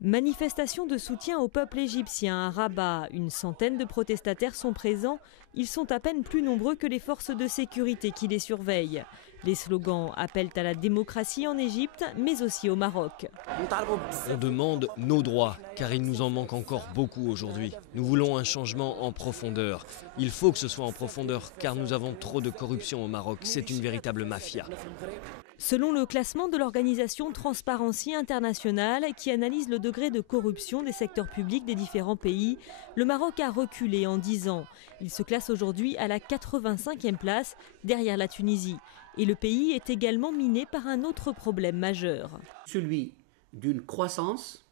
Manifestation de soutien au peuple égyptien à Rabat. Une centaine de protestataires sont présents. Ils sont à peine plus nombreux que les forces de sécurité qui les surveillent. Les slogans appellent à la démocratie en Égypte, mais aussi au Maroc. On demande nos droits, car il nous en manque encore beaucoup aujourd'hui. Nous voulons un changement en profondeur. Il faut que ce soit en profondeur, car nous avons trop de corruption au Maroc. C'est une véritable mafia. Selon le classement de l'organisation Transparency International, qui analyse le degré de corruption des secteurs publics des différents pays, le Maroc a reculé en 10 ans. Il se classe aujourd'hui à la 85e place, derrière la Tunisie. Et le pays est également miné par un autre problème majeur. Celui d'une croissance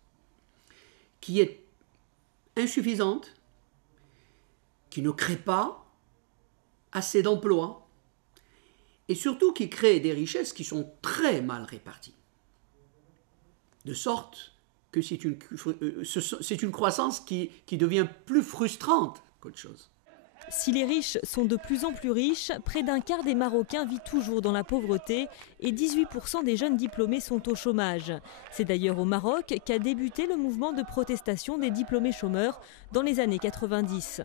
qui est insuffisante, qui ne crée pas assez d'emplois, et surtout qui crée des richesses qui sont très mal réparties. De sorte que c'est une croissance qui devient plus frustrante qu'autre chose. Si les riches sont de plus en plus riches, près d'un quart des Marocains vit toujours dans la pauvreté et 18% des jeunes diplômés sont au chômage. C'est d'ailleurs au Maroc qu'a débuté le mouvement de protestation des diplômés chômeurs dans les années 90.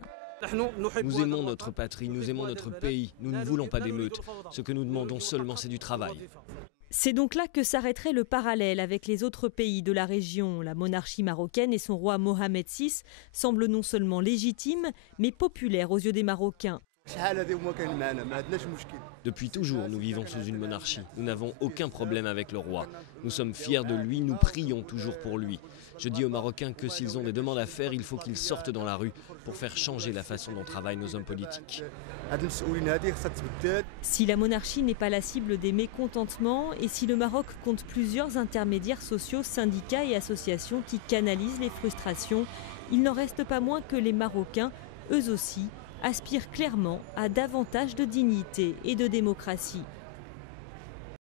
Nous aimons notre patrie, nous aimons notre pays, nous ne voulons pas d'émeutes. Ce que nous demandons seulement, c'est du travail. C'est donc là que s'arrêterait le parallèle avec les autres pays de la région. La monarchie marocaine et son roi Mohamed VI semblent non seulement légitimes, mais populaires aux yeux des Marocains. Depuis toujours, nous vivons sous une monarchie. Nous n'avons aucun problème avec le roi. Nous sommes fiers de lui, nous prions toujours pour lui. Je dis aux Marocains que s'ils ont des demandes à faire, il faut qu'ils sortent dans la rue pour faire changer la façon dont travaillent nos hommes politiques. Si la monarchie n'est pas la cible des mécontentements et si le Maroc compte plusieurs intermédiaires sociaux, syndicats et associations qui canalisent les frustrations, il n'en reste pas moins que les Marocains, eux aussi, aspirent clairement à davantage de dignité et de démocratie.